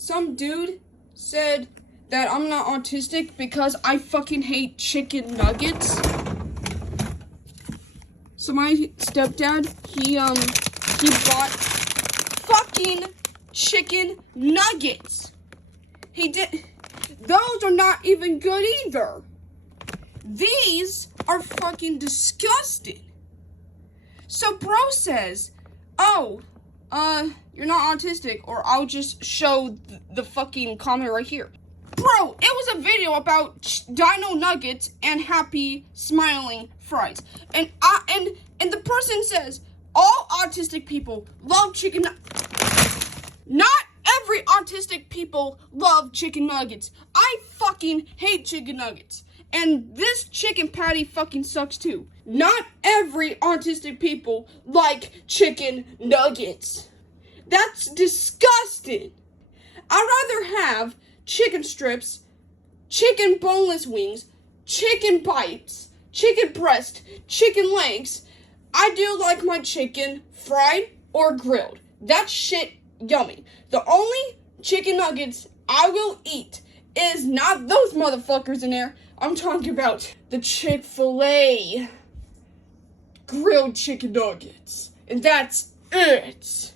Some dude said that I'm not autistic because I fucking hate chicken nuggets. So my stepdad, he bought fucking chicken nuggets. He did. Those are not even good either. These are fucking disgusting. So bro says, oh, you're not autistic, or I'll just show the fucking comment right here. Bro, it was a video about dino nuggets and happy smiling fries. And the person says, all autistic people love chicken Not every autistic people love chicken nuggets. I fucking hate chicken nuggets. And this chicken patty fucking sucks too. Not every autistic people like chicken nuggets. That's disgusting. I'd rather have chicken strips, chicken boneless wings, chicken bites, chicken breast, chicken legs. I do like my chicken fried or grilled. That shit yummy. The only chicken nuggets I will eat is not those motherfuckers in there. I'm talking about the Chick-fil-A grilled chicken nuggets. And that's it.